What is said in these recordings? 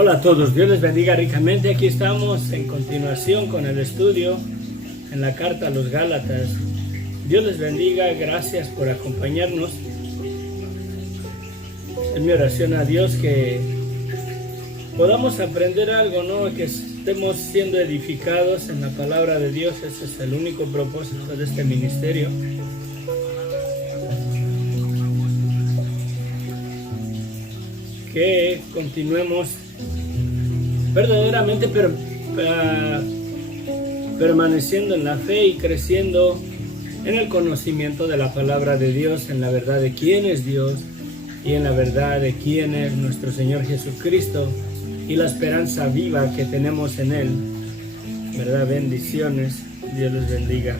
Hola a todos, Dios les bendiga ricamente. Aquí estamos en continuación con el estudio en la carta a los Gálatas. Dios les bendiga, gracias por acompañarnos. Es mi oración a Dios que podamos aprender algo, ¿no? Que estemos siendo edificados en la palabra de Dios. Ese es el único propósito de este ministerio. Que continuemos verdaderamente permaneciendo en la fe y creciendo en el conocimiento de la palabra de Dios, en la verdad de quién es Dios y en la verdad de quién es nuestro Señor Jesucristo y la esperanza viva que tenemos en Él. ¿Verdad? Bendiciones. Dios les bendiga.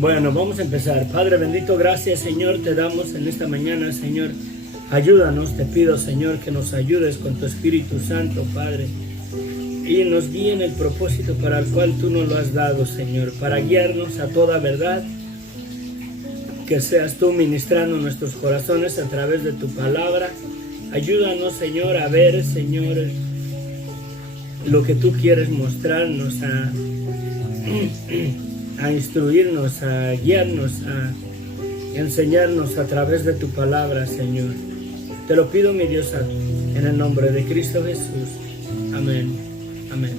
Bueno, vamos a empezar. Padre bendito, gracias Señor, te damos en esta mañana, Señor. Ayúdanos, te pido Señor que nos ayudes con tu Espíritu Santo, Padre. Y nos guíe en el propósito para el cual tú nos lo has dado, Señor. Para guiarnos a toda verdad. Que seas tú ministrando nuestros corazones a través de tu palabra. Ayúdanos, Señor, a ver, Señor, lo que tú quieres mostrarnos, a instruirnos, a guiarnos, a enseñarnos a través de tu palabra, Señor. Te lo pido, mi Dios, en el nombre de Cristo Jesús. Amén. Amén.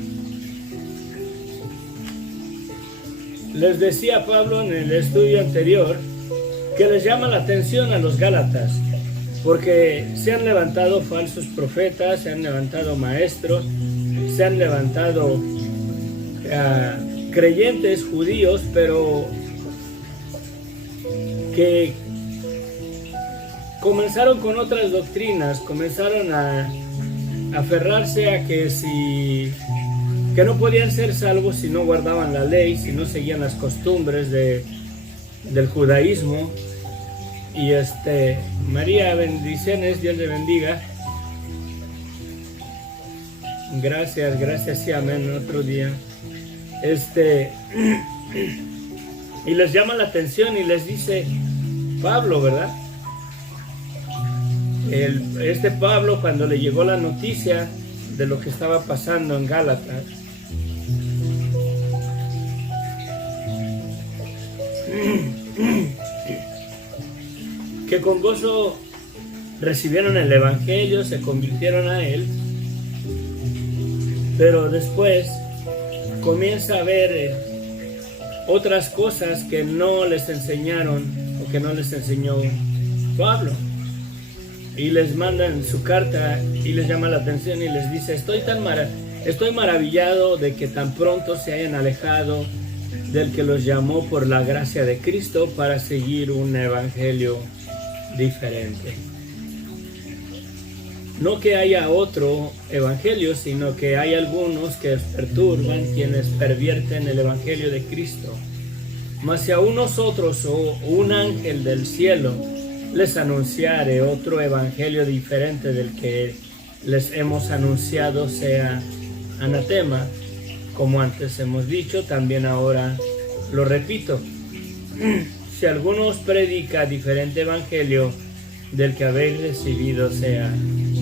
Les decía Pablo en el estudio anterior que les llama la atención a los Gálatas, porque se han levantado falsos profetas, se han levantado maestros, se han levantado creyentes judíos, pero que comenzaron con otras doctrinas, comenzaron a aferrarse a que no podían ser salvos si no guardaban la ley, si no seguían las costumbres del judaísmo. Y María, bendiciones, Dios le bendiga. Gracias, sí, amén, otro día. Y les llama la atención y les dice Pablo, ¿verdad? Pablo, cuando le llegó la noticia de lo que estaba pasando en Gálatas, que con gozo recibieron el evangelio, se convirtieron a él, pero después comienza a ver otras cosas que no les enseñaron o que no les enseñó Pablo, y les manda en su carta y les llama la atención y les dice: estoy maravillado de que tan pronto se hayan alejado del que los llamó por la gracia de Cristo para seguir un evangelio diferente. No que haya otro evangelio, sino que hay algunos que perturban, quienes pervierten el evangelio de Cristo. Mas si a nosotros o un ángel del cielo les anunciare otro evangelio diferente del que les hemos anunciado, sea anatema. Como antes hemos dicho, también ahora lo repito. Si alguno os predica diferente evangelio del que habéis recibido, sea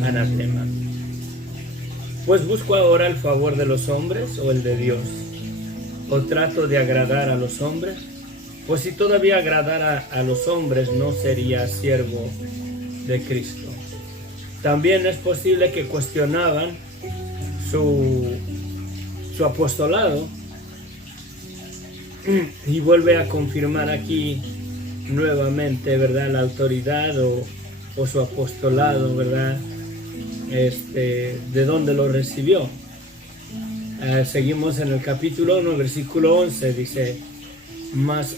anatema. Pues busco ahora el favor de los hombres o el de Dios, o trato de agradar a los hombres. Pues si todavía agradara a los hombres, no sería siervo de Cristo. También es posible que cuestionaban su apostolado, y vuelve a confirmar aquí nuevamente, ¿verdad?, la autoridad o su apostolado, ¿verdad?, de dónde lo recibió. Seguimos en el capítulo 1, versículo 11, dice: mas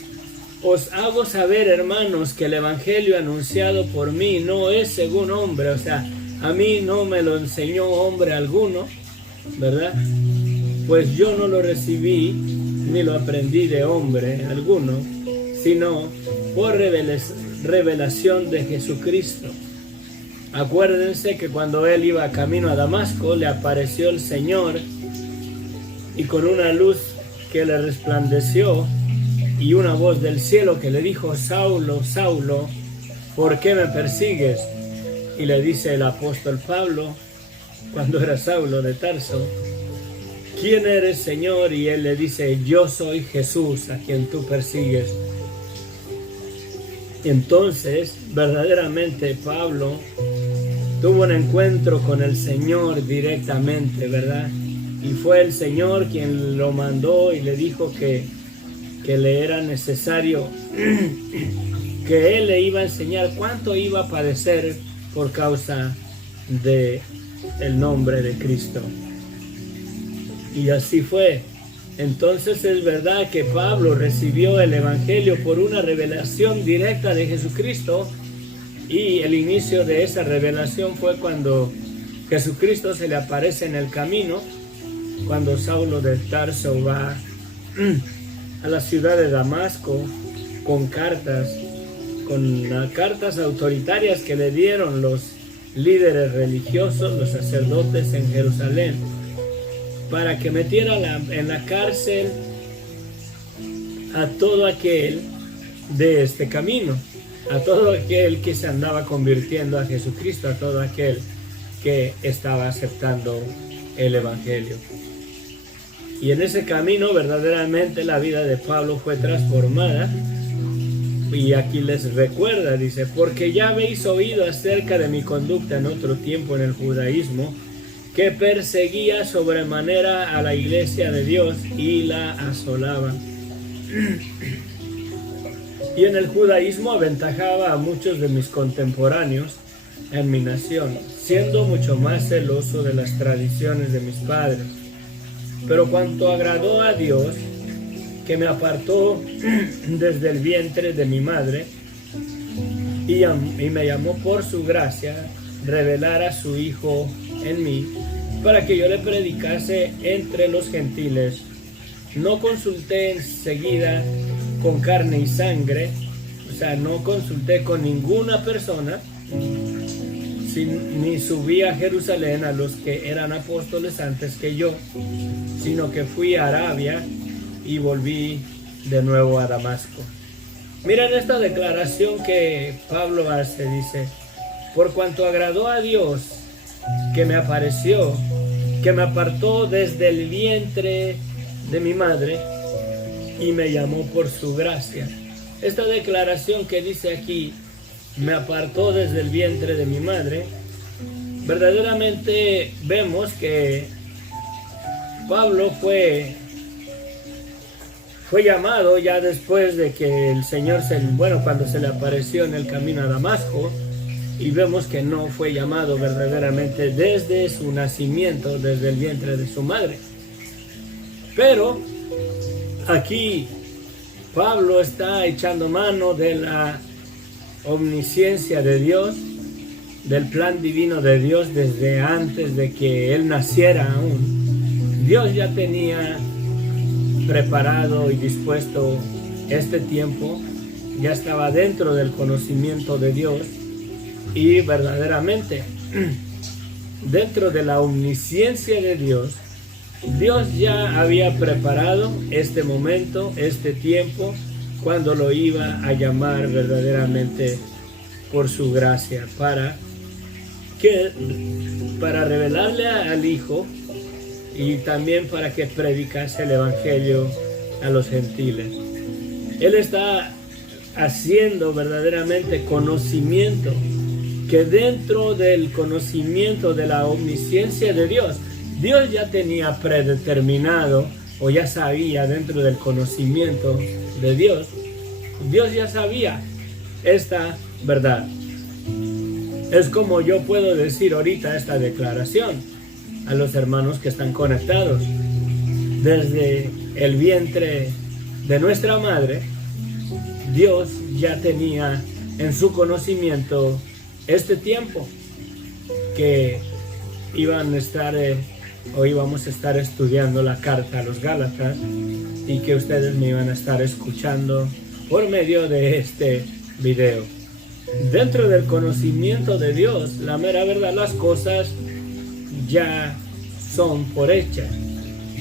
os hago saber, hermanos, que el evangelio anunciado por mí no es según hombre. O sea, a mí no me lo enseñó hombre alguno, ¿verdad? Pues yo no lo recibí ni lo aprendí de hombre alguno, sino por revelación de Jesucristo. Acuérdense que cuando él iba camino a Damasco, le apareció el Señor y con una luz que le resplandeció y una voz del cielo que le dijo: Saulo, Saulo, ¿por qué me persigues? Y le dice el apóstol Pablo, cuando era Saulo de Tarso: ¿quién eres, Señor? Y él le dice: yo soy Jesús, a quien tú persigues. Entonces, verdaderamente Pablo tuvo un encuentro con el Señor directamente, ¿verdad? Y fue el Señor quien lo mandó y le dijo que le era necesario, que él le iba a enseñar cuánto iba a padecer por causa de el nombre de Cristo. Y así fue. Entonces es verdad que Pablo recibió el Evangelio por una revelación directa de Jesucristo, y el inicio de esa revelación fue cuando Jesucristo se le aparece en el camino, cuando Saulo de Tarso va a la ciudad de Damasco con cartas autoritarias que le dieron los líderes religiosos, los sacerdotes en Jerusalén, para que metiera en la cárcel a todo aquel de este camino, a todo aquel que se andaba convirtiendo a Jesucristo, a todo aquel que estaba aceptando el Evangelio. Y en ese camino verdaderamente la vida de Pablo fue transformada. Y aquí les recuerda, dice: porque ya habéis oído acerca de mi conducta en otro tiempo en el judaísmo, que perseguía sobremanera a la iglesia de Dios y la asolaba. Y en el judaísmo aventajaba a muchos de mis contemporáneos en mi nación, siendo mucho más celoso de las tradiciones de mis padres. Pero cuanto agradó a Dios, que me apartó desde el vientre de mi madre y me llamó por su gracia, revelar a su Hijo en mí, para que yo le predicase entre los gentiles. No consulté enseguida con carne y sangre, o sea, no consulté con ninguna persona, ni subí a Jerusalén a los que eran apóstoles antes que yo, sino que fui a Arabia y volví de nuevo a Damasco. Miren esta declaración que Pablo hace, dice: por cuanto agradó a Dios, que me apareció, que me apartó desde el vientre de mi madre y me llamó por su gracia. Esta declaración que dice aquí: me apartó desde el vientre de mi madre, verdaderamente vemos que Pablo fue llamado ya después de que el Señor cuando se le apareció en el camino a Damasco, y vemos que no fue llamado verdaderamente desde su nacimiento, desde el vientre de su madre. Pero aquí Pablo está echando mano de la omnisciencia de Dios, del plan divino de Dios desde antes de que él naciera aún. Dios ya tenía preparado y dispuesto este tiempo, ya estaba dentro del conocimiento de Dios, y verdaderamente dentro de la omnisciencia de Dios, Dios ya había preparado este momento, este tiempo, cuando lo iba a llamar verdaderamente por su gracia, para revelarle al Hijo, y también para que predicase el Evangelio a los gentiles. Él está haciendo verdaderamente conocimiento, que dentro del conocimiento de la omnisciencia de Dios, Dios ya tenía predeterminado, o ya sabía, dentro del conocimiento de Dios, Dios ya sabía esta verdad. Es como yo puedo decir ahorita esta declaración a los hermanos que están conectados. Desde el vientre de nuestra madre, Dios ya tenía en su conocimiento este tiempo que íbamos a estar estudiando la carta a los Gálatas, y que ustedes me iban a estar escuchando por medio de este video. dentro del conocimiento de Dios, la mera verdad, las cosas ya son por hechas.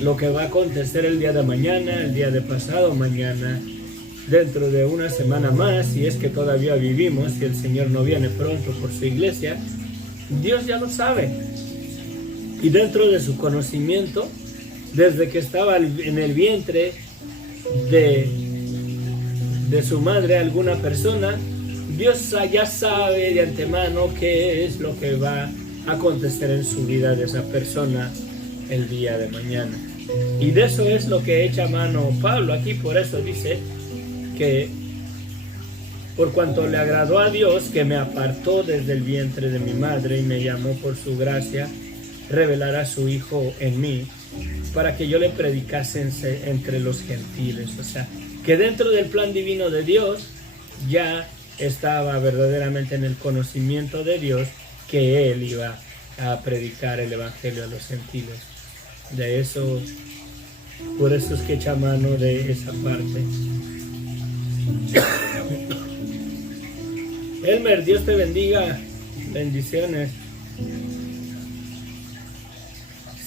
Lo que va a acontecer el día de mañana, el día de pasado mañana, dentro de una semana más, si es que todavía vivimos, si el Señor no viene pronto por su iglesia, Dios ya lo sabe. Y dentro de su conocimiento, desde que estaba en el vientre de su madre alguna persona, Dios ya sabe de antemano qué es lo que va a acontecer en su vida de esa persona el día de mañana. Y de eso es lo que echa mano Pablo aquí. Por eso dice que por cuanto le agradó a Dios, que me apartó desde el vientre de mi madre y me llamó por su gracia, revelar a su Hijo en mí, para que yo le predicase entre los gentiles. O sea, que dentro del plan divino de Dios ya estaba verdaderamente en el conocimiento de Dios que Él iba a predicar el Evangelio a los gentiles. De eso, por eso es que echa mano de esa parte. Elmer, Dios te bendiga. Bendiciones.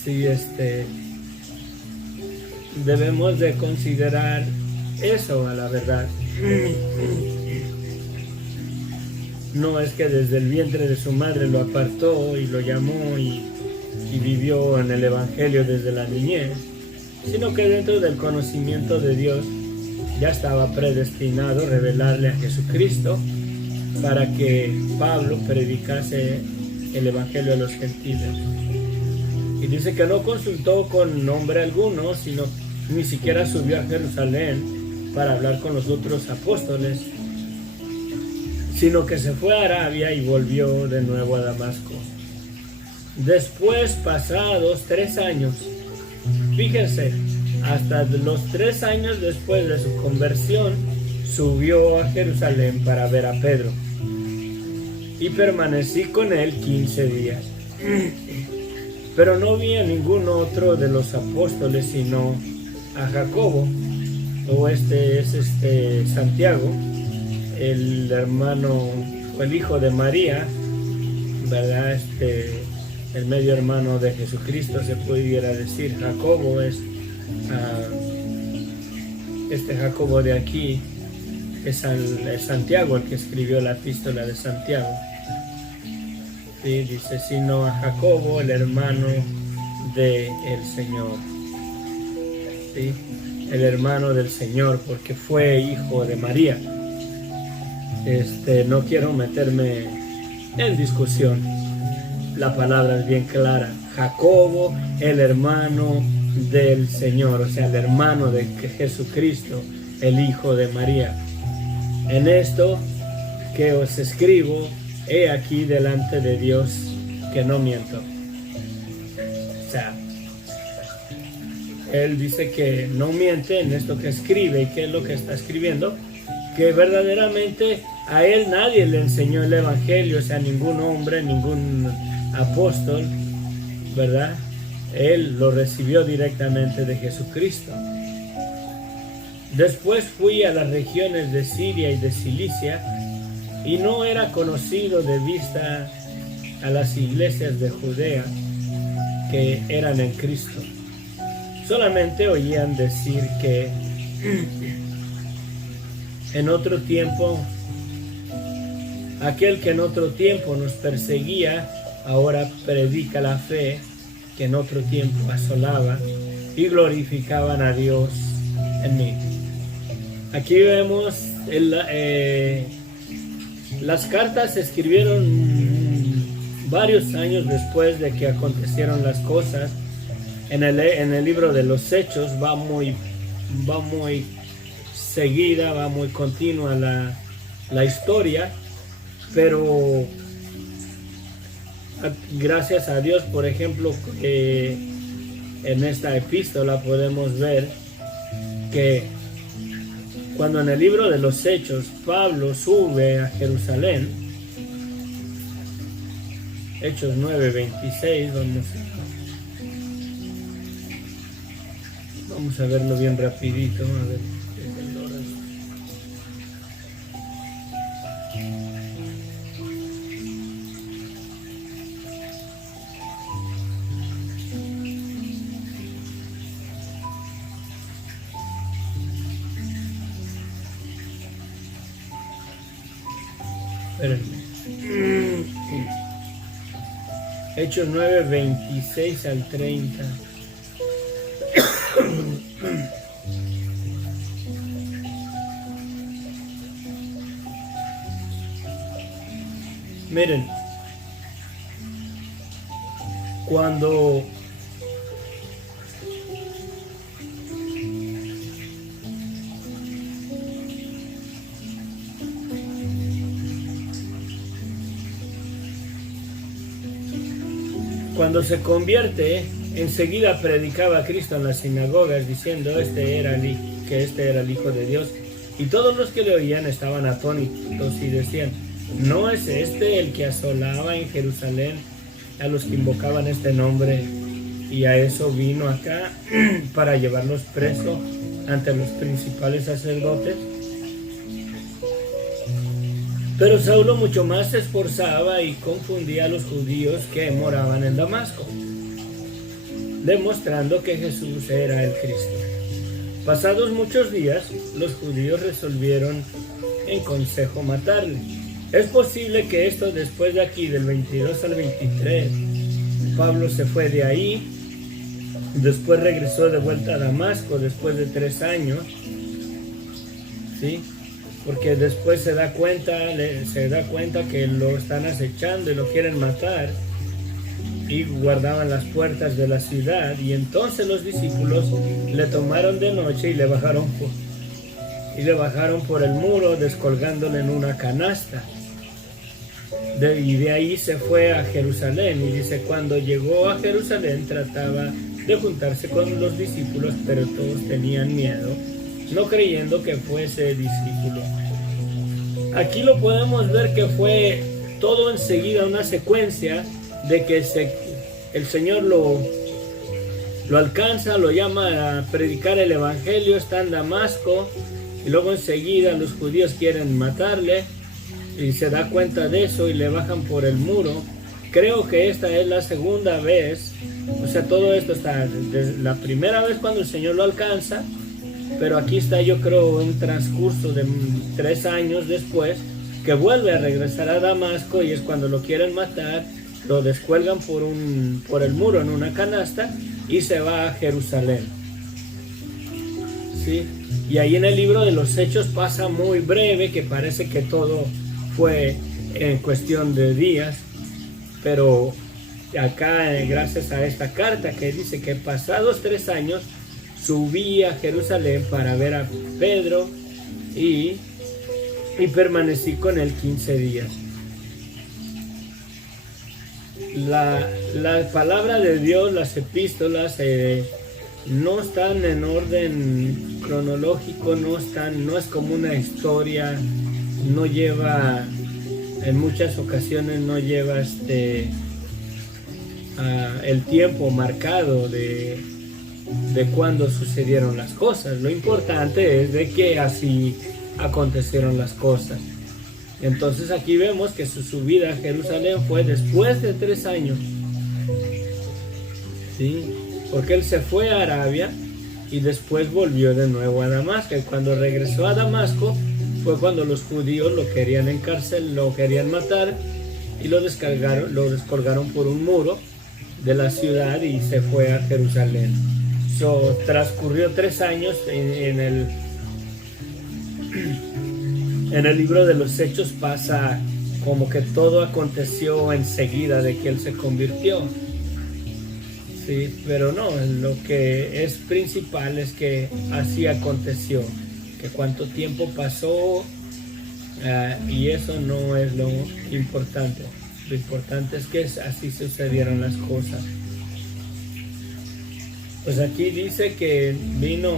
Sí, debemos de considerar eso a la verdad. No es que desde el vientre de su madre lo apartó y lo llamó y vivió en el Evangelio desde la niñez, sino que dentro del conocimiento de Dios ya estaba predestinado revelarle a Jesucristo para que Pablo predicase el Evangelio a los gentiles. Y dice que no consultó con nombre alguno, sino ni siquiera subió a Jerusalén para hablar con los otros apóstoles, sino que se fue a Arabia y volvió de nuevo a Damasco. Después, pasados 3 años, fíjense, hasta los 3 años después de su conversión, subió a Jerusalén para ver a Pedro. Y permanecí con él 15 días. Pero no vi a ningún otro de los apóstoles, sino a Jacobo, o es Santiago, el hermano o el hijo de María, ¿verdad? El medio hermano de Jesucristo, se pudiera decir. Jacobo es Jacobo de aquí, es Santiago, el que escribió la epístola de Santiago. Sí, dice, sino a Jacobo, el hermano del Señor. Sí, el hermano del Señor, porque fue hijo de María. No quiero meterme en discusión. La palabra es bien clara. Jacobo, el hermano del Señor, o sea, el hermano de Jesucristo, el hijo de María. En esto que os escribo, he aquí delante de Dios que no miento. O sea, él dice que no miente en esto que escribe. ¿Y qué es lo que está escribiendo? Que verdaderamente a él nadie le enseñó el Evangelio, o sea, ningún hombre, ningún apóstol, ¿verdad? Él lo recibió directamente de Jesucristo. Después fui a las regiones de Siria y de Cilicia, y no era conocido de vista a las iglesias de Judea que eran en Cristo. Solamente oían decir que en otro tiempo, aquel que en otro tiempo nos perseguía, ahora predica la fe que en otro tiempo asolaba, y glorificaban a Dios en mí. Aquí vemos las cartas se escribieron varios años después de que acontecieron las cosas. En el libro de los Hechos va muy seguida, va muy continua la historia, pero gracias a Dios, por ejemplo, en esta epístola podemos ver que cuando en el libro de los Hechos Pablo sube a Jerusalén, Hechos 9:26, vamos a verlo bien rapidito, a ver. Espérenme. Hechos 9, 26 al 30. Miren, cuando se convierte, enseguida predicaba a Cristo en las sinagogas, diciendo que este era el Hijo de Dios. Y todos los que le oían estaban atónitos y decían: ¿no es este el que asolaba en Jerusalén a los que invocaban este nombre? Y a eso vino acá para llevarlos presos ante los principales sacerdotes. Pero Saulo mucho más se esforzaba y confundía a los judíos que moraban en Damasco, demostrando que Jesús era el Cristo. Pasados muchos días, los judíos resolvieron en consejo matarle. Es posible que esto después de aquí, del 22 al 23, Pablo se fue de ahí, después regresó de vuelta a Damasco después de 3 años, ¿sí? Porque después se da cuenta que lo están acechando y lo quieren matar, y guardaban las puertas de la ciudad. Y entonces los discípulos le tomaron de noche y le bajaron por el muro, descolgándole en una canasta. Y de ahí se fue a Jerusalén. Y dice, cuando llegó a Jerusalén trataba de juntarse con los discípulos, pero todos tenían miedo, no creyendo que fuese discípulo. Aquí lo podemos ver que fue todo enseguida una secuencia de que el Señor lo alcanza, lo llama a predicar el Evangelio, está en Damasco, y luego enseguida los judíos quieren matarle, y se da cuenta de eso y le bajan por el muro. Creo que esta es la segunda vez, o sea, todo esto está desde la primera vez cuando el Señor lo alcanza, pero aquí está, yo creo, un transcurso de 3 años después, que vuelve a regresar a Damasco, y es cuando lo quieren matar, lo descuelgan por el muro en una canasta y se va a Jerusalén. ¿Sí? Y ahí en el libro de los Hechos pasa muy breve, que parece que todo fue en cuestión de días, pero acá, gracias a esta carta que dice que pasados 3 años subí a Jerusalén para ver a Pedro y permanecí con él 15 días. La palabra de Dios, las epístolas, no están en orden cronológico, no es como una historia, no lleva, en muchas ocasiones no lleva el tiempo marcado de cuándo sucedieron las cosas. Lo importante es de que así acontecieron las cosas. Entonces aquí vemos que su subida a Jerusalén fue después de 3 años, ¿sí? Porque él se fue a Arabia y después volvió de nuevo a Damasco. Y cuando regresó a Damasco fue cuando los judíos lo querían encarcelar, lo querían matar, y lo descolgaron por un muro de la ciudad y se fue a Jerusalén. Transcurrió 3 años. En el libro de los Hechos pasa como que todo aconteció enseguida de que él se convirtió. Sí, pero no, lo que es principal es que así aconteció, que cuánto tiempo pasó, y eso no es lo importante. Lo importante es que así sucedieron las cosas. Pues aquí dice que vino,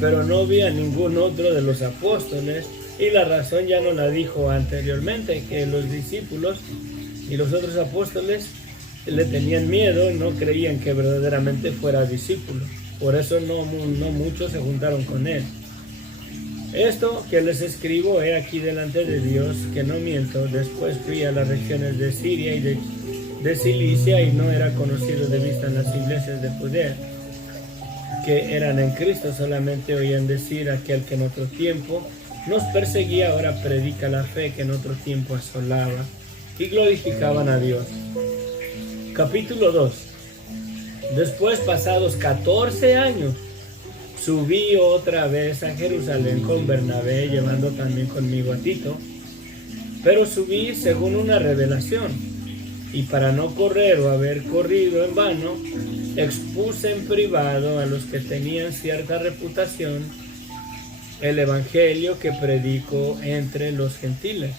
pero no vi a ningún otro de los apóstoles, y la razón ya no la dijo anteriormente, que los discípulos y los otros apóstoles le tenían miedo, no creían que verdaderamente fuera discípulo, por eso no muchos se juntaron con él. Esto que les escribo he aquí delante de Dios, que no miento. Después fui a las regiones de Siria y de Cilicia, y no era conocido de vista en las iglesias de Judea. que eran en Cristo solamente oían decir: aquel que en otro tiempo nos perseguía ahora predica la fe que en otro tiempo asolaba, y glorificaban a Dios. Capítulo 2. Después, pasados 14 años, subí otra vez a Jerusalén con Bernabé, llevando también conmigo a Tito, pero subí según una revelación, y para no correr o haber corrido en vano, expuse en privado a los que tenían cierta reputación el evangelio que predico entre los gentiles.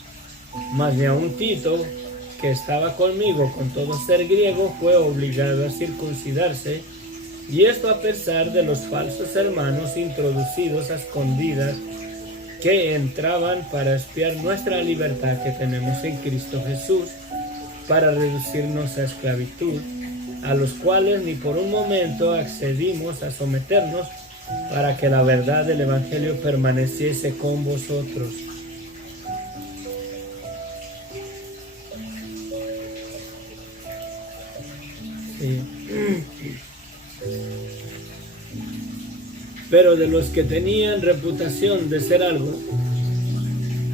Mas ni aun Tito, que estaba conmigo con todo ser griego, fue obligado a circuncidarse, y esto a pesar de los falsos hermanos introducidos a escondidas que entraban para espiar nuestra libertad que tenemos en Cristo Jesús, para reducirnos a esclavitud, a los cuales ni por un momento accedimos a someternos, para que la verdad del evangelio permaneciese con vosotros. Sí. Pero de los que tenían reputación de ser algo,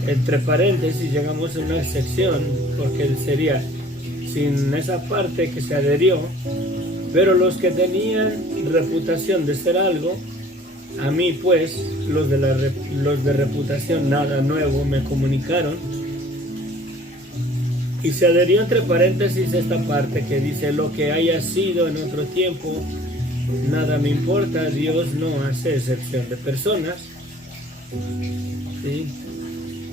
entre paréntesis llegamos a una sección, porque sería sin esa parte que se adherió, pero los que tenían reputación de ser algo, a mí pues, los de reputación nada nuevo me comunicaron, y se adherió entre paréntesis esta parte que dice: lo que haya sido en otro tiempo, nada me importa. Dios no hace excepción de personas. ¿Sí?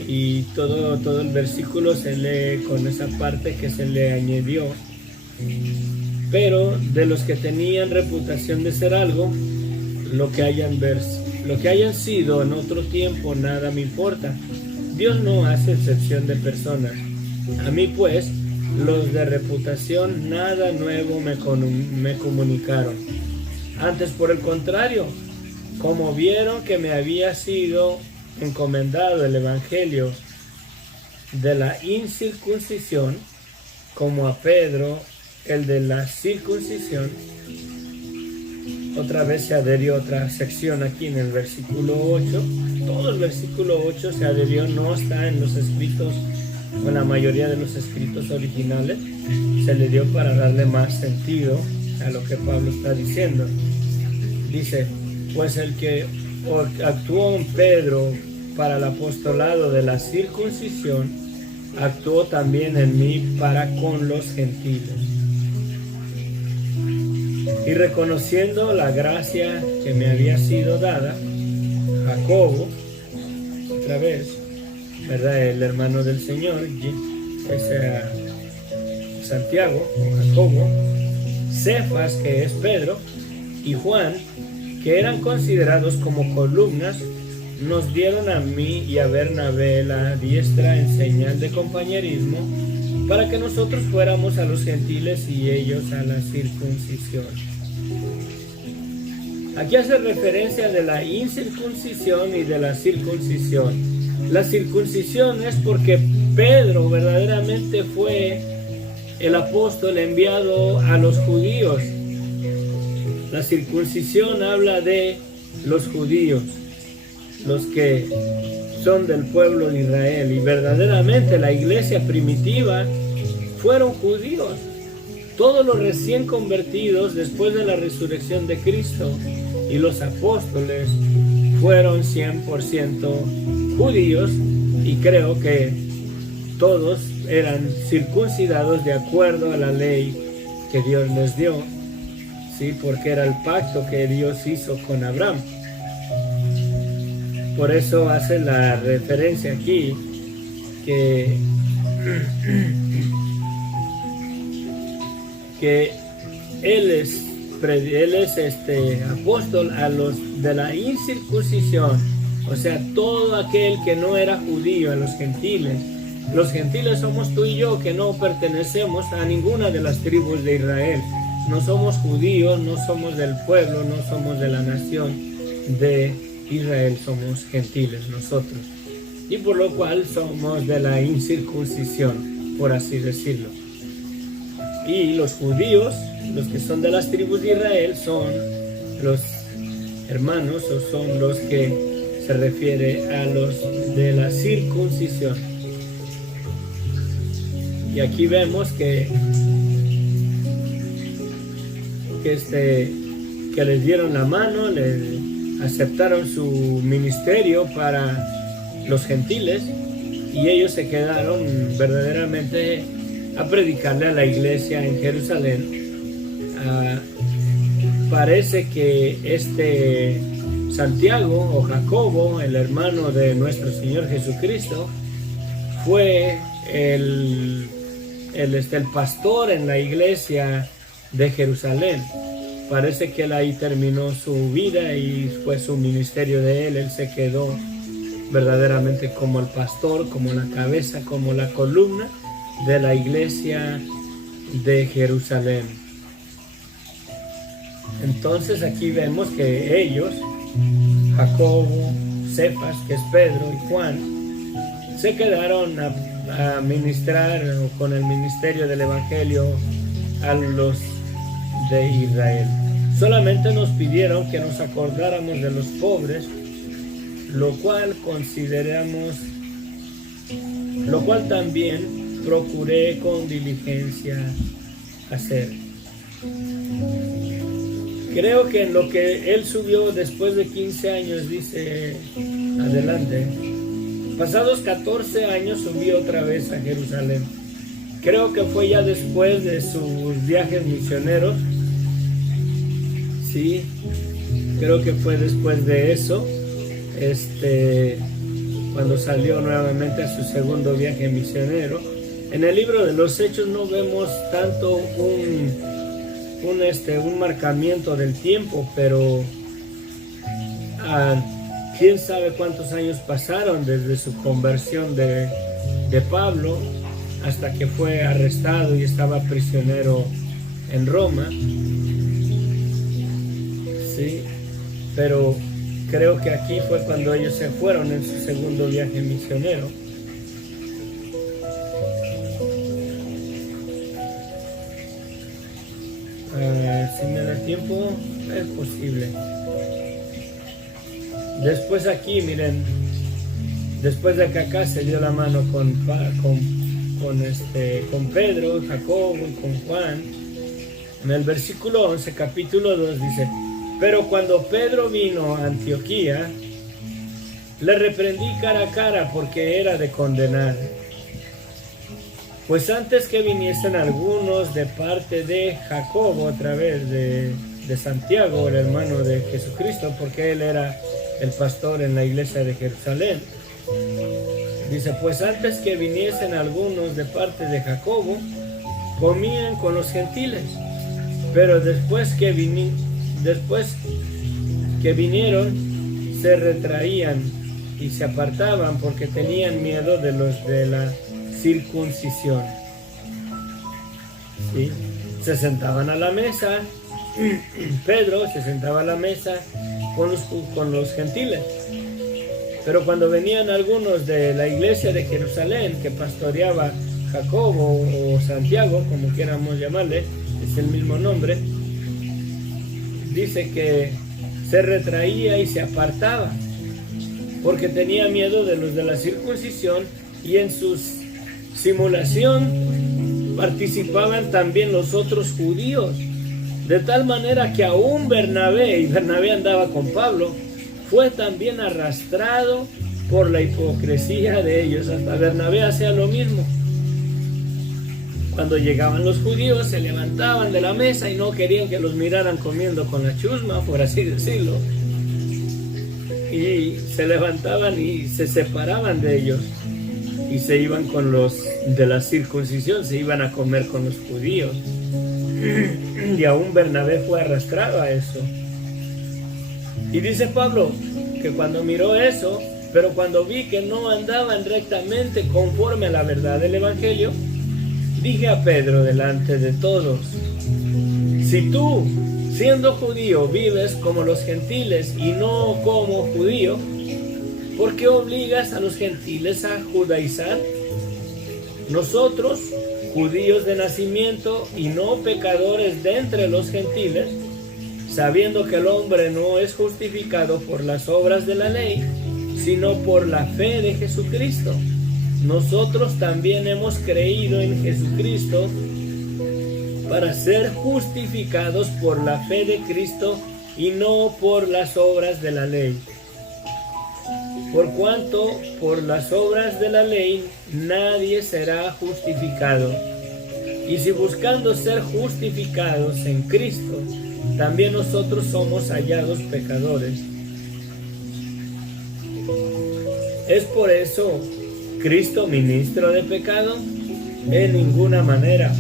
Y todo el versículo se lee con esa parte que se le añadió. Pero de los que tenían reputación de ser algo, lo que hayan sido en otro tiempo, nada me importa. Dios no hace excepción de personas. A mí pues, los de reputación nada nuevo me comunicaron. Antes, por el contrario, como vieron que me había sido encomendado el evangelio de la incircuncisión, como a Pedro el de la circuncisión, otra vez se adherió otra sección aquí en el versículo 8. Todo el versículo 8 se adherió, no está en los escritos, o en la mayoría de los escritos originales. Se le dio para darle más sentido a lo que Pablo está diciendo. Dice: pues el que actuó en Pedro para el apostolado de la circuncisión, actuó también en mí para con los gentiles. Y reconociendo la gracia que me había sido dada, Jacobo, otra vez, ¿verdad?, el hermano del Señor, Santiago o Jacobo, Cefas, que es Pedro, y Juan, que eran considerados como columnas, nos dieron a mí y a Bernabé la diestra en señal de compañerismo, para que nosotros fuéramos a los gentiles y ellos a la circuncisión. Aquí hace referencia de la incircuncisión y de la circuncisión. La circuncisión es porque Pedro verdaderamente fue el apóstol enviado a los judíos. La circuncisión habla de los judíos, los que son del pueblo de Israel, y verdaderamente la iglesia primitiva fueron judíos. Todos los recién convertidos después de la resurrección de Cristo y los apóstoles fueron 100% judíos, y creo que todos eran circuncidados de acuerdo a la ley que Dios les dio, ¿sí? Porque era el pacto que Dios hizo con Abraham. Por eso hace la referencia aquí que él es apóstol a los de la incircuncisión, o sea, todo aquel que no era judío, a los gentiles. Los gentiles somos tú y yo, que no pertenecemos a ninguna de las tribus de Israel. No somos judíos, no somos del pueblo, no somos de la nación de Israel, somos gentiles nosotros, y por lo cual somos de la incircuncisión, por así decirlo. Y los judíos, los que son de las tribus de Israel, son los hermanos, o son los que se refiere a los de la circuncisión. Y aquí vemos que les dieron la mano, les aceptaron su ministerio para los gentiles, y ellos se quedaron verdaderamente a predicarle a la iglesia en Jerusalén. Parece que Santiago o Jacobo, el hermano de nuestro Señor Jesucristo, fue el pastor en la iglesia de Jerusalén. Parece que él ahí terminó su vida y fue su ministerio de él. Él se quedó verdaderamente como el pastor, como la cabeza, como la columna de la iglesia de Jerusalén. Entonces aquí vemos que ellos, Jacobo, Cefas, que es Pedro, y Juan, se quedaron a ministrar con el ministerio del evangelio a los de Israel. Solamente nos pidieron que nos acordáramos de los pobres, lo cual también procuré con diligencia hacer. Creo que en lo que él subió después de 15 años, dice adelante, pasados 14 años subí otra vez a Jerusalén. Creo que fue ya después de sus viajes misioneros. Sí, creo que fue después de eso, cuando salió nuevamente a su segundo viaje misionero. En el libro de los Hechos no vemos tanto un marcamiento del tiempo, pero quién sabe cuántos años pasaron desde su conversión de Pablo hasta que fue arrestado y estaba prisionero en Roma. Sí, pero creo que aquí fue cuando ellos se fueron en su segundo viaje misionero. Si me da tiempo, es posible. Después aquí, miren, después de que acá se dio la mano con Pedro, Jacobo y con Juan, en el versículo 11, capítulo 2 dice: pero cuando Pedro vino a Antioquía, le reprendí cara a cara porque era de condenar. Pues antes que viniesen algunos de parte de Jacobo, a través de Santiago, el hermano de Jesucristo, porque él era el pastor en la iglesia de Jerusalén. Dice, pues antes que viniesen algunos de parte de Jacobo, comían con los gentiles, pero después que vinieron, se retraían y se apartaban porque tenían miedo de los de la circuncisión. ¿Sí? Se sentaban a la mesa, Pedro se sentaba a la mesa con los gentiles. Pero cuando venían algunos de la iglesia de Jerusalén que pastoreaba Jacobo o Santiago, como quieramos llamarle, es el mismo nombre, dice que se retraía y se apartaba porque tenía miedo de los de la circuncisión, y en su simulación participaban también los otros judíos, de tal manera que aún Bernabé, y Bernabé andaba con Pablo, fue también arrastrado por la hipocresía de ellos. Hasta Bernabé hacía lo mismo. Cuando llegaban los judíos, se levantaban de la mesa y no querían que los miraran comiendo con la chusma, por así decirlo. Y se levantaban y se separaban de ellos. Y se iban con los de la circuncisión, se iban a comer con los judíos. Y aún Bernabé fue arrastrado a eso. Y dice Pablo que cuando miró eso, pero cuando vi que no andaban rectamente conforme a la verdad del Evangelio, dije a Pedro delante de todos: si tú, siendo judío, vives como los gentiles y no como judío, ¿por qué obligas a los gentiles a judaizar? Nosotros, judíos de nacimiento y no pecadores de entre los gentiles, sabiendo que el hombre no es justificado por las obras de la ley, sino por la fe de Jesucristo. Nosotros también hemos creído en Jesucristo para ser justificados por la fe de Cristo y no por las obras de la ley. Por cuanto por las obras de la ley nadie será justificado. Y si buscando ser justificados en Cristo, también nosotros somos hallados pecadores. ¿Es por eso Cristo ministro de pecado? En ninguna manera.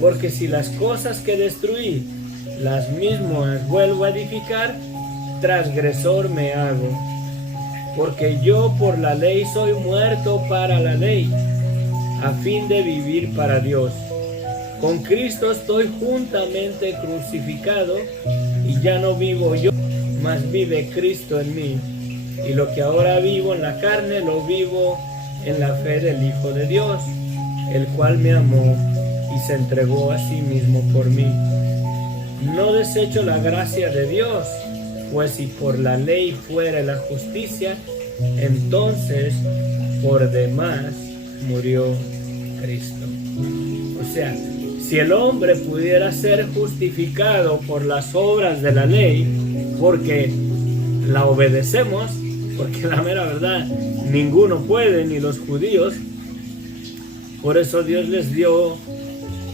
Porque si las cosas que destruí, las mismas vuelvo a edificar, transgresor me hago. Porque yo por la ley soy muerto para la ley, a fin de vivir para Dios. Con Cristo estoy juntamente crucificado, y ya no vivo yo, mas vive Cristo en mí. Y lo que ahora vivo en la carne, lo vivo en la fe del Hijo de Dios, el cual me amó y se entregó a sí mismo por mí. No desecho la gracia de Dios, pues si por la ley fuera la justicia, entonces por demás murió Cristo. O sea, si el hombre pudiera ser justificado por las obras de la ley, porque la obedecemos, porque la mera verdad ninguno puede, ni los judíos. Por eso Dios les dio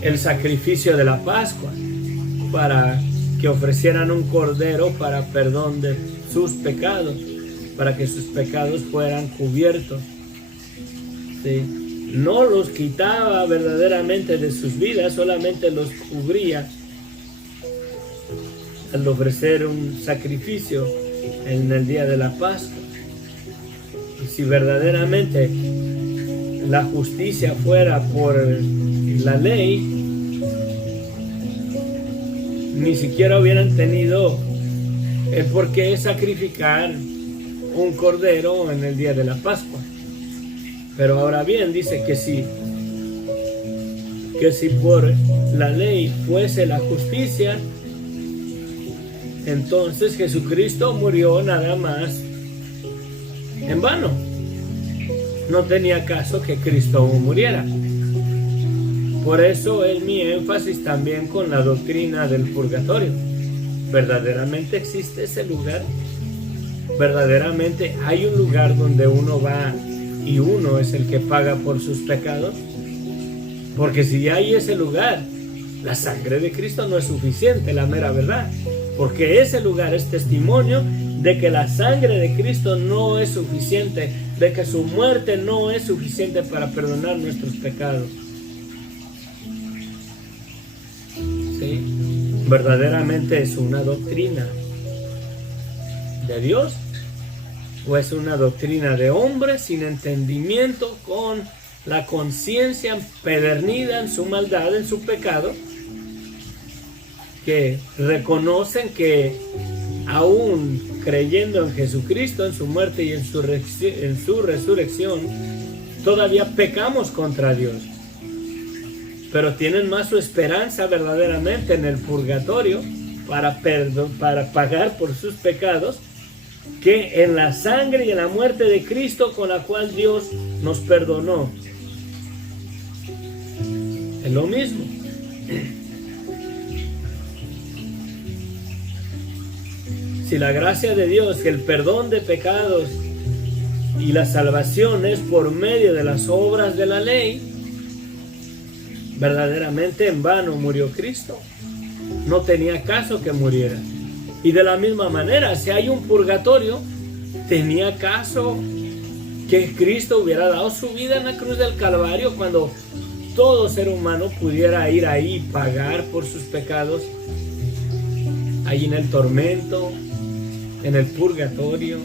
el sacrificio de la Pascua, para que ofrecieran un cordero para perdón de sus pecados, para que sus pecados fueran cubiertos. ¿Sí? No los quitaba verdaderamente de sus vidas, solamente los cubría al ofrecer un sacrificio en el día de la Pascua. Y si verdaderamente la justicia fuera por la ley, ni siquiera hubieran tenido el por qué sacrificar un cordero en el día de la Pascua. Pero ahora bien, dice que si por la ley fuese la justicia, entonces Jesucristo murió nada más en vano. No tenía caso que Cristo muriera. Por eso es mi énfasis también con la doctrina del purgatorio. ¿Verdaderamente existe ese lugar? ¿Verdaderamente hay un lugar donde uno va y uno es el que paga por sus pecados? Porque si hay ese lugar, la sangre de Cristo no es suficiente, la mera verdad. Porque ese lugar es testimonio de que la sangre de Cristo no es suficiente, de que su muerte no es suficiente para perdonar nuestros pecados. ¿Sí? ¿Verdaderamente es una doctrina de Dios? ¿O es una doctrina de hombres sin entendimiento, con la conciencia empedernida en su maldad, en su pecado, que reconocen que aún creyendo en Jesucristo, en su muerte y en su resurrección, todavía pecamos contra Dios? Pero tienen más su esperanza verdaderamente en el purgatorio para pagar por sus pecados, que en la sangre y en la muerte de Cristo, con la cual Dios nos perdonó. Es lo mismo. Si la gracia de Dios, el perdón de pecados y la salvación es por medio de las obras de la ley, verdaderamente en vano murió Cristo. No tenía caso que muriera. Y de la misma manera, si hay un purgatorio, tenía caso que Cristo hubiera dado su vida en la cruz del Calvario, cuando todo ser humano pudiera ir ahí y pagar por sus pecados, ahí en el tormento, en el purgatorio,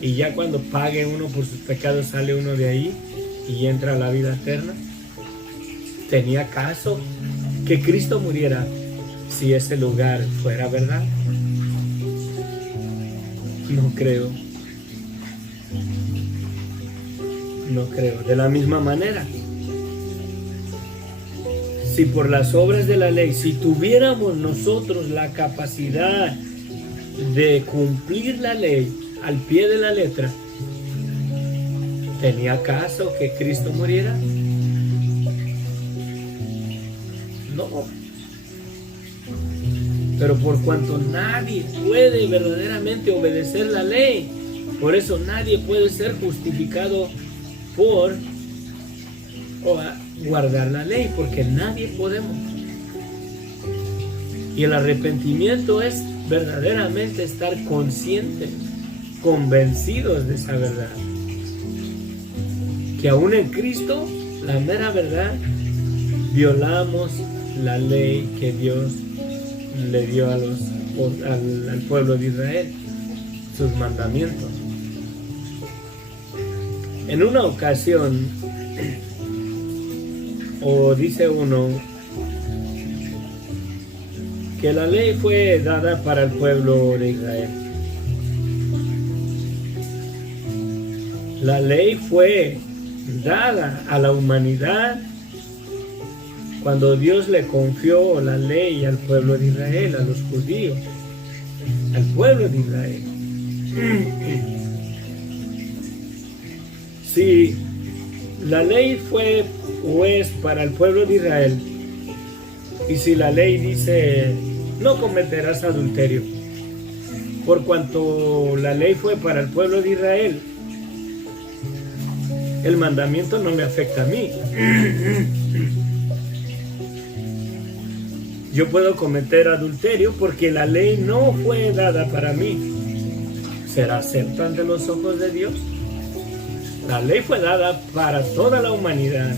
y ya cuando pague uno por sus pecados sale uno de ahí y entra a la vida eterna. ¿Tenía caso que Cristo muriera si ese lugar fuera verdad? No creo. No creo. De la misma manera, si por las obras de la ley, si tuviéramos nosotros la capacidad de cumplir la ley al pie de la letra, ¿tenía caso que Cristo muriera? No. Pero por cuanto nadie puede verdaderamente obedecer la ley, por eso nadie puede ser justificado por guardar la ley, porque nadie podemos. Y el arrepentimiento es verdaderamente estar conscientes, convencidos de esa verdad, que aún en Cristo, la mera verdad, violamos la ley que Dios le dio al pueblo de Israel, sus mandamientos. En una ocasión, o dice uno, que la ley fue dada para el pueblo de Israel. La ley fue dada a la humanidad cuando Dios le confió la ley al pueblo de Israel, a los judíos, al pueblo de Israel. Si la ley fue pues para el pueblo de Israel, y si la ley dice no cometerás adulterio, por cuanto la ley fue para el pueblo de Israel, el mandamiento no me afecta a mí. Yo puedo cometer adulterio porque la ley no fue dada para mí. ¿Será acepta ante los ojos de Dios? La ley fue dada para toda la humanidad.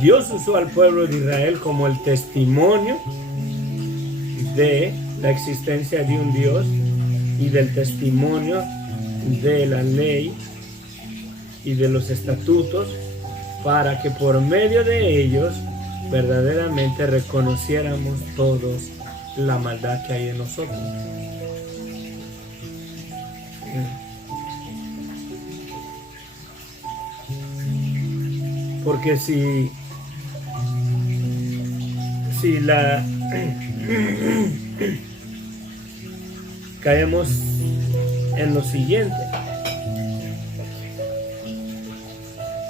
Dios usó al pueblo de Israel como el testimonio de la existencia de un Dios y del testimonio de la ley y de los estatutos, para que por medio de ellos verdaderamente reconociéramos todos la maldad que hay en nosotros. Porque si caemos en lo siguiente: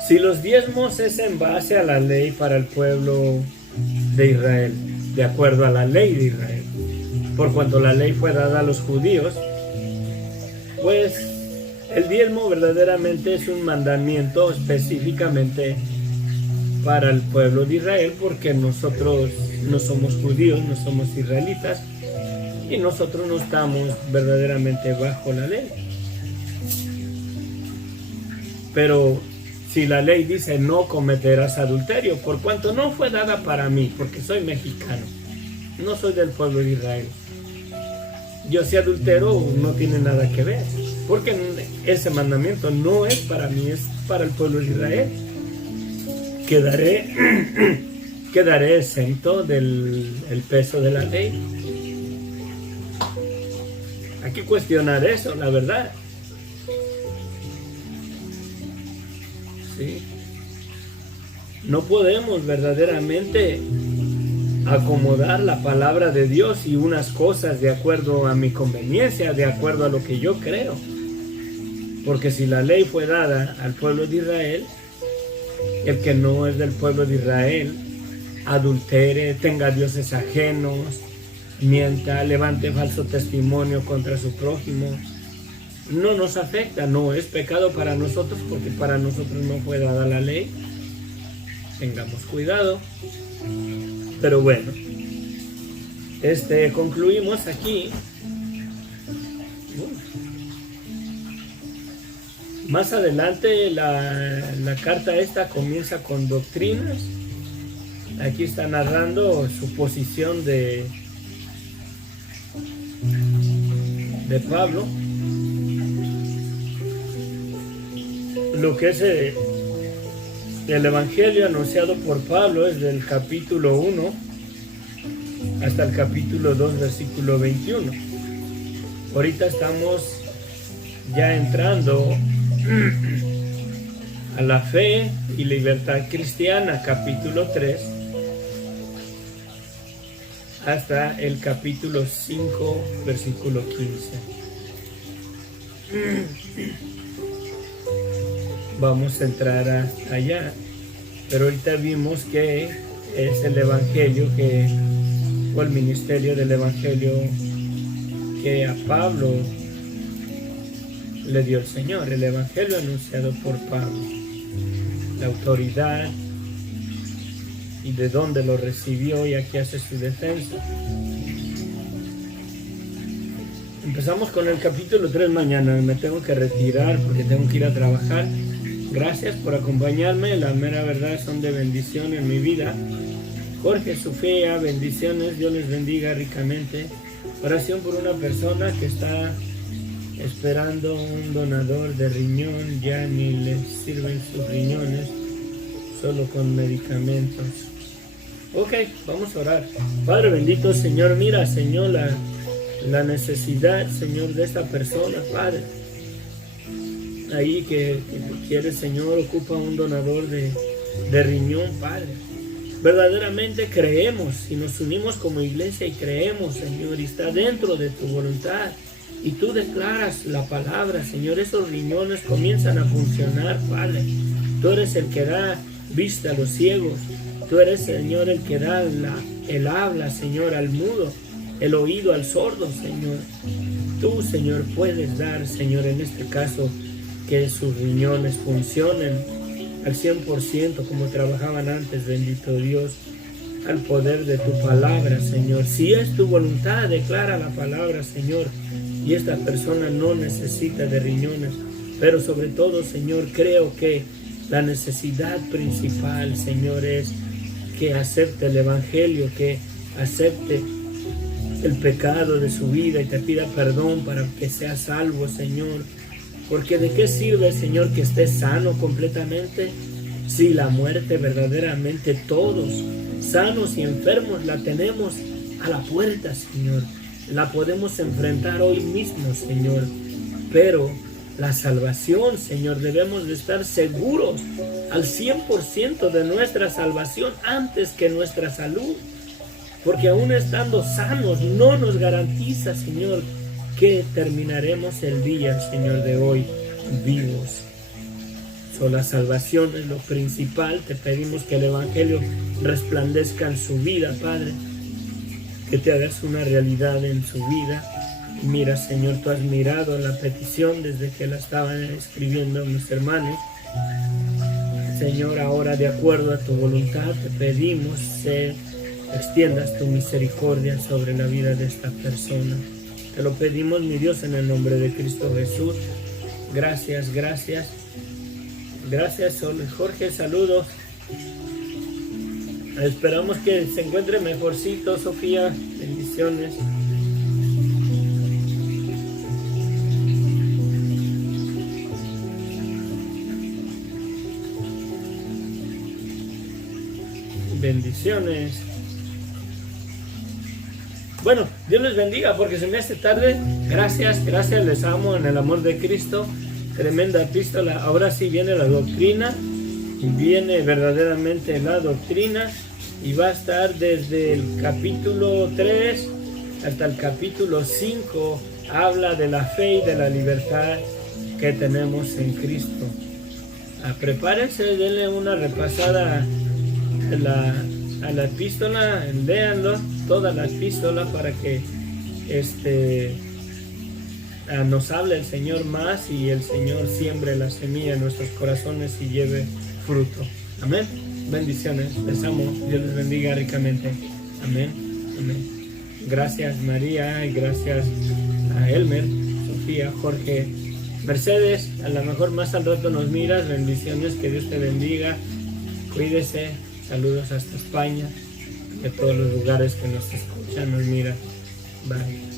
si los diezmos es en base a la ley para el pueblo de Israel, de acuerdo a la ley de Israel, por cuanto la ley fue dada a los judíos, pues el diezmo verdaderamente es un mandamiento específicamente para el pueblo de Israel, porque nosotros no somos judíos, no somos israelitas, y nosotros no estamos verdaderamente bajo la ley. Pero si la ley dice no cometerás adulterio, por cuanto no fue dada para mí, porque soy mexicano, no soy del pueblo de Israel, yo si adultero no tiene nada que ver, porque ese mandamiento no es para mí, es para el pueblo de Israel. Quedaré exento del peso de la ley. Hay que cuestionar eso, la verdad. ¿Sí? No podemos verdaderamente acomodar la palabra de Dios y unas cosas de acuerdo a mi conveniencia, de acuerdo a lo que yo creo. Porque si la ley fue dada al pueblo de Israel, el que no es del pueblo de Israel adultere, tenga dioses ajenos, mienta, levante falso testimonio contra su prójimo, no nos afecta, no es pecado para nosotros, porque para nosotros no fue dada la ley. Tengamos cuidado. Pero bueno, concluimos aquí. Más adelante la carta esta comienza con doctrinas. Aquí está narrando su posición de Pablo. Lo que es el evangelio anunciado por Pablo es del capítulo 1 hasta el capítulo 2, versículo 21. Ahorita estamos ya entrando a la fe y libertad cristiana, capítulo 3, hasta el capítulo 5, versículo 15. Vamos a entrar allá, pero ahorita vimos que es el evangelio o el ministerio del evangelio que a Pablo le dio el Señor, el evangelio anunciado por Pablo, la autoridad y de dónde lo recibió, y aquí hace su defensa. Empezamos con el capítulo 3 mañana. Me tengo que retirar porque tengo que ir a trabajar. Gracias por acompañarme. La mera verdad son de bendición en mi vida. Jorge, Sofía, bendiciones. Dios les bendiga ricamente. Oración por una persona que está esperando un donador de riñón. Ya ni les sirven sus riñones, solo con medicamentos. Ok, vamos a orar. Padre bendito, Señor, mira, Señor, la necesidad, Señor, de esta persona, Padre. Ahí que quiere, Señor, ocupa un donador de riñón, Padre. Verdaderamente creemos y nos unimos como iglesia y creemos, Señor, y está dentro de tu voluntad. Y tú declaras la palabra, Señor, esos riñones comienzan a funcionar, Padre. Tú eres el que da vista a los ciegos. Tú eres, Señor, el que da el habla, Señor, al mudo, el oído al sordo, Señor. Tú, Señor, puedes dar, Señor, en este caso, que sus riñones funcionen al 100% como trabajaban antes, bendito Dios, al poder de tu palabra, Señor. Si es tu voluntad, declara la palabra, Señor, y esta persona no necesita de riñones, pero sobre todo, Señor, creo que la necesidad principal, Señor, es que acepte el evangelio, que acepte el pecado de su vida y te pida perdón para que sea salvo, Señor. Porque ¿de qué sirve, Señor, que esté sano completamente si la muerte verdaderamente todos, sanos y enfermos, la tenemos a la puerta, Señor? La podemos enfrentar hoy mismo, Señor. Pero la salvación, Señor, debemos de estar seguros al 100% de nuestra salvación antes que nuestra salud. Porque aún estando sanos no nos garantiza, Señor, que terminaremos el día, Señor, de hoy vivos. La salvación es lo principal. Te pedimos que el evangelio resplandezca en su vida, Padre. Que te hagas una realidad en su vida. Mira, Señor, tú has mirado la petición desde que la estaban escribiendo mis hermanos. Señor, ahora de acuerdo a tu voluntad te pedimos que extiendas tu misericordia sobre la vida de esta persona. Te lo pedimos, mi Dios, en el nombre de Cristo Jesús. Gracias, gracias. Gracias, Jorge, saludos. Esperamos que se encuentre mejorcito, Sofía. Bendiciones. Bendiciones. Bueno, Dios les bendiga porque se me hace tarde. Gracias, gracias, les amo en el amor de Cristo. Tremenda epístola. Ahora sí viene la doctrina. Y viene verdaderamente la doctrina. Y va a estar desde el capítulo 3 hasta el capítulo 5. Habla de la fe y de la libertad que tenemos en Cristo. Prepárense, denle una repasada a la epístola, léanlo, toda la epístola, para que nos hable el Señor más y el Señor siembre la semilla en nuestros corazones y lleve fruto. Amén. Bendiciones. Les amo. Dios les bendiga ricamente. Amén. Amén. Gracias, María, y gracias a Elmer, Sofía, Jorge, Mercedes. A lo mejor más al rato nos miras. Bendiciones. Que Dios te bendiga. Cuídese. Saludos hasta España, de todos los lugares que nos escuchan, nos miran. Bye.